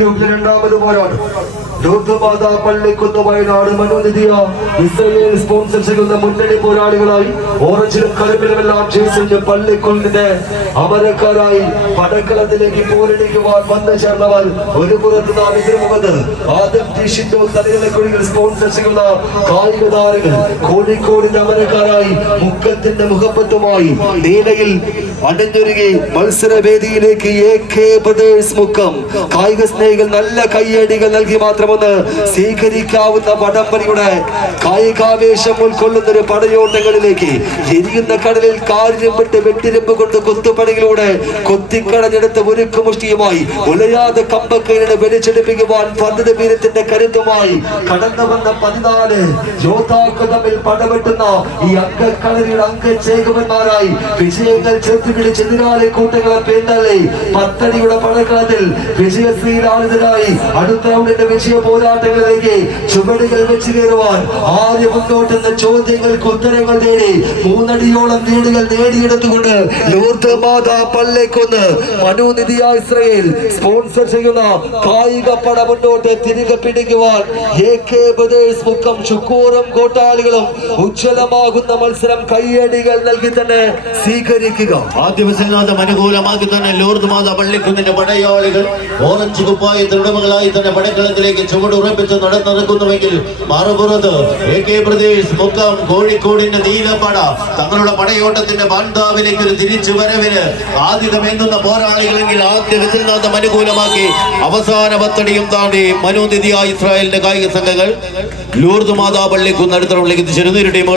രണ്ടാമത് പോരാട്ടം ലോകമാതാ Pallikkunnu Wayanad മനോനിധിയ Israel sponsor ചെയ്യുന്ന മുന്നണി പോരാളികളായി ഓറഞ്ചിലും കറുപ്പിലുമെല്ലാം ജയിച്ചിട്ട് പള്ളിക്കുന്നിന്റെ അമരക്കാരായി പടക്കളത്തിലേക്ക് പോരടിക്കുവാൻ വന്നു ചേർന്നവർ ഒരു പുറത്ത് നാം എതിർമുഖത്ത് ആദ്യം ടീഷിന്റോ തലയിലക്കുഴികൾ സ്പോൺസർ ചെയ്യുന്ന കായിക താരങ്ങൾ കോഴിക്കോടിന്റെ അമരക്കാരായി മുക്കത്തിന്റെ മുഖപ്പത്തുമായി നീലയിൽ അണിഞ്ഞൊരുങ്ങി മത്സരവേദിയിലേക്ക് AK ബ്രദേഴ്സ് മുക്കം. കായിക സ്നേഹികൾ നല്ല കയ്യടികൾ നൽകി മാത്രമൊന്ന് സ്വീകരിക്കാവുന്ന വടംവലിയുടെ കായികാവേശം ഉൾക്കൊള്ളുന്ന ഒരു പടയോട്ടങ്ങളിലേക്ക് എരിയുന്ന കടലിൽ കാരിരുമ്പിട്ട് വെട്ടിരുമ്പ് കൊണ്ട് കൊത്തുപണികളിലൂടെ കൊത്തിക്കടഞ്ഞെടുത്ത് മുരുക്കുമുഷ്ടിയുമായി ഉലയാതെ കമ്പക്കൈയുടെ വലിച്ചെടുപ്പിക്കുവാൻ പദ്ധതി വീരത്തിന്റെ കരുത്തുമായി കടന്നു വന്ന 14 യോദ്ധാക്കൾ തമ്മിൽ പടവെട്ടുന്ന ഈ അങ്കക്കളരിയുടെ അംഗചേകുവന്മാരായി വിജയങ്ങൾ ചെറുത്തുപിടിച്ച് എതിരാളി കൂട്ടങ്ങളെ പിന്തള്ളി പത്തടിയുടെ പടക്കളത്തിൽ വിജയശ്രീലാളിതനായി അടുത്ത റൗണ്ടിന്റെ വിജയ പോരാട്ടങ്ങളിലേക്ക് ചുവടുകൾ വെച്ച് കയറുവാൻ ആദ്യം മുന്നോട്ടെന്ന ചോദ്യങ്ങൾക്ക് ഉത്തരങ്ങൾ തേടി 3 അടിയോളം ലീഡുകൾ നേടിയെടുത്തുകൊണ്ട് ലൂർദ് മാതാ പള്ളിക്കുന്ന് മനോനിധിയ ഇസ്രായേൽ സ്പോൺസർ ചെയ്യുന്ന കായിക പട മുന്നോട്ട് തിരികെ പിടിക്കുവാൻ AK ബ്രദേഴ്സ് മുക്കം ചുക്കൂറും കോട്ടാളികളും ഉജ്ജ്വലമാകുന്ന മത്സരം കയ്യടികൾ നൽകി തന്നെ സ്വീകരിക്കുക. ആദ്യ വിസൽനാഥം അനുകൂലമാക്കി തന്നെ ലൂർദ് മാതാ പള്ളിക്കുന്നിന്റെ പടയാളികൾ ഓറഞ്ച് കുപ്പായത്തിന്റെ ഉടമകളായി തന്നെ പടക്കളത്തിലേക്ക് ചുവടുറപ്പിച്ച് നടന്നെടുക്കുന്നുവെങ്കിൽ മറുപുറത്ത് AK ബ്രദേഴ്സ് മുക്കം കോഴിക്കോടിന്റെ നീലപ്പട തങ്ങളുടെ പടയോട്ടത്തിന്റെ ബാന്ധാവിലേക്ക് ഒരു തിരിച്ചു വരവിന് ആദ്യമേന്തുന്ന പോരാളികളെങ്കിൽ ആദ്യ വിസൽനാഥം അനുകൂലമാക്കി അവസാന പത്തടിയും താണ്ടി മനോനിധിയ ഇസ്രായേലിന്റെ കായിക സംഘങ്ങൾ ലൂർദ് മാതാ പള്ളിക്കുന്ന് അടുത്ത റൗണ്ടിലേക്ക് ചെറുനീര് ടീം